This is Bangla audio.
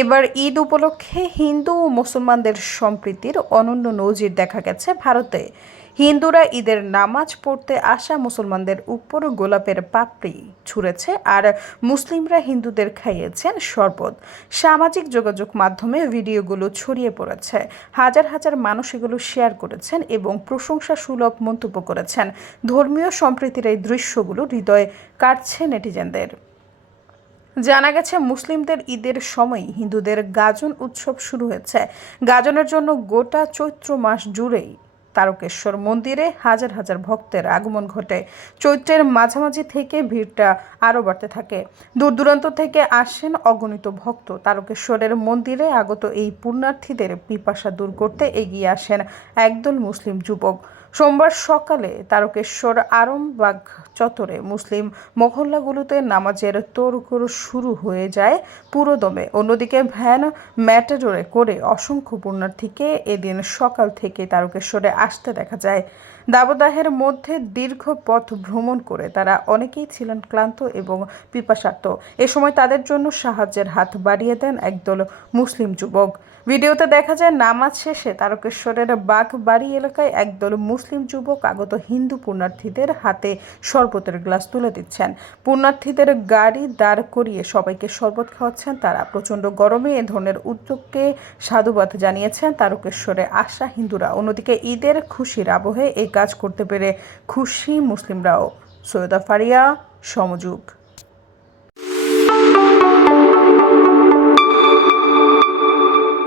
এবার ঈদ উপলক্ষে হিন্দু ও মুসলমানদের সম্প্রীতির অনন্য নজির দেখা গেছে ভারতে। হিন্দুরা ঈদের নামাজ পড়তে আসা মুসলমানদের উপর গোলাপের পাপড়ি ছুঁড়েছে, আর মুসলিমরা হিন্দুদের খাইয়েছেন শরবত। সামাজিক যোগাযোগ মাধ্যমে ভিডিওগুলো ছড়িয়ে পড়েছে। হাজার হাজার মানুষ এগুলো শেয়ার করেছেন এবং প্রশংসা সুলভ মন্তব্য করেছেন। ধর্মীয় সম্প্রীতির এই দৃশ্যগুলো হৃদয়ে কাটছে নেটিজেনদের। জানা গেছে, মুসলিমদের ঈদের সময় হিন্দুদের গাজন উৎসব শুরু হয়েছে। গাজনের জন্য গোটা চৈত্র মাস জুড়েই তারকেশ্বর মন্দিরে হাজার হাজার ভক্তের আগমন ঘটে। চৈত্রের মাঝামাঝি থেকে ভিড়টা আরও বাড়তে থাকে। দূর দূরান্ত থেকে আসেন অগণিত ভক্ত। তারকেশ্বরের মন্দিরে আগত এই পুণ্যার্থীদের পিপাসা দূর করতে এগিয়ে আসেন একদল মুসলিম যুবক। সোমবার সকালে তারকেশ্বর আরামবাগ চত্বরে মুসলিম মহল্লাগুলোতে নামাজের তোড়জোড় শুরু হয়ে যায় পুরোদমে। অন্যদিকে ভ্যান ম্যাটাডোরে করে অসংখ্য পুণ্যার্থীকে এদিন সকাল থেকে তারকেশ্বরে আসতে দেখা যায়। দাবদাহের মধ্যে দীর্ঘ পথ ভ্রমণ করে তারা অনেকেই ছিলেন ক্লান্ত এবং পিপাসার্ত। এ সময় তাদের জন্য সাহায্যের হাত বাড়িয়ে দেন একদল মুসলিম যুবক। ভিডিওতে দেখা যায়, নামাজ শেষে তারকেশ্বরের বাঘবাড়ি এলাকায় একদল মুসলিম যুবক আগত হিন্দু পুণ্যার্থীদের হাতে শরবতের গ্লাস তুলে দিচ্ছেন। পুণ্যার্থীদের গাড়ি দাঁড় করিয়ে সবাইকে শরবত খাওয়াচ্ছেন তারা। প্রচণ্ড গরমে এ ধরনের উদ্যোগকে সাধুবাদ জানিয়েছেন তারকেশ্বরে আসা হিন্দুরা। অন্যদিকে ঈদের খুশির আবহে এই কাজ করতে পেরে খুশি মুসলিমরাও। সৈয়দা ফারিয়া, সমযুগ।